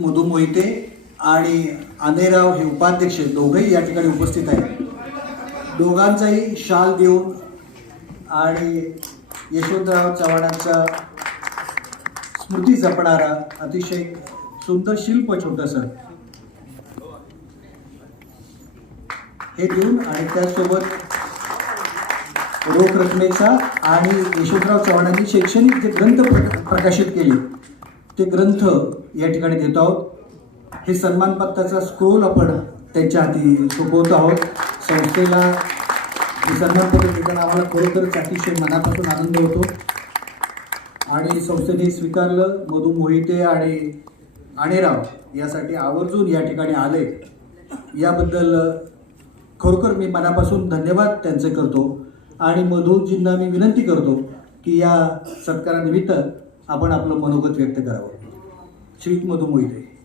मधु मोहिते आणि आनेराव हे उपाध्यक्ष दोघेही या ठिकाणी उपस्थित आहेत. दोघांचाही शाल देऊन आणि यशवंतराव चव्हाणांचा स्मृती जपणारा अतिशय सुंदर शिल्प छोटंसं हे देऊन आणि त्याचसोबत रोख रकमेचा आणि यशवंतराव चव्हाणांनी शैक्षणिक जे ग्रंथ प्रकाशित केले ते ग्रंथ या ठिकाणी देत आहोत. हे सन्मानपत्राचा स्क्रोल आपण त्यांच्या हाती सोपवत आहोत. संस्थेला हे सन्मानपत्र देताना आम्हाला खरोखरच अतिशय मनापासून आनंद होतो. आणि संस्थेने स्वीकारलं मधु मोहिते आणि आणेराव यासाठी आवर्जून या ठिकाणी आले. याबद्दल खरोखर मी मनापासून धन्यवाद त्यांचे करतो. आणि मधुजींना मी विनंती करतो की या सत्कारानिमित्त आपण आपलं मनोगत व्यक्त करावं. श्री मधु मोहिते.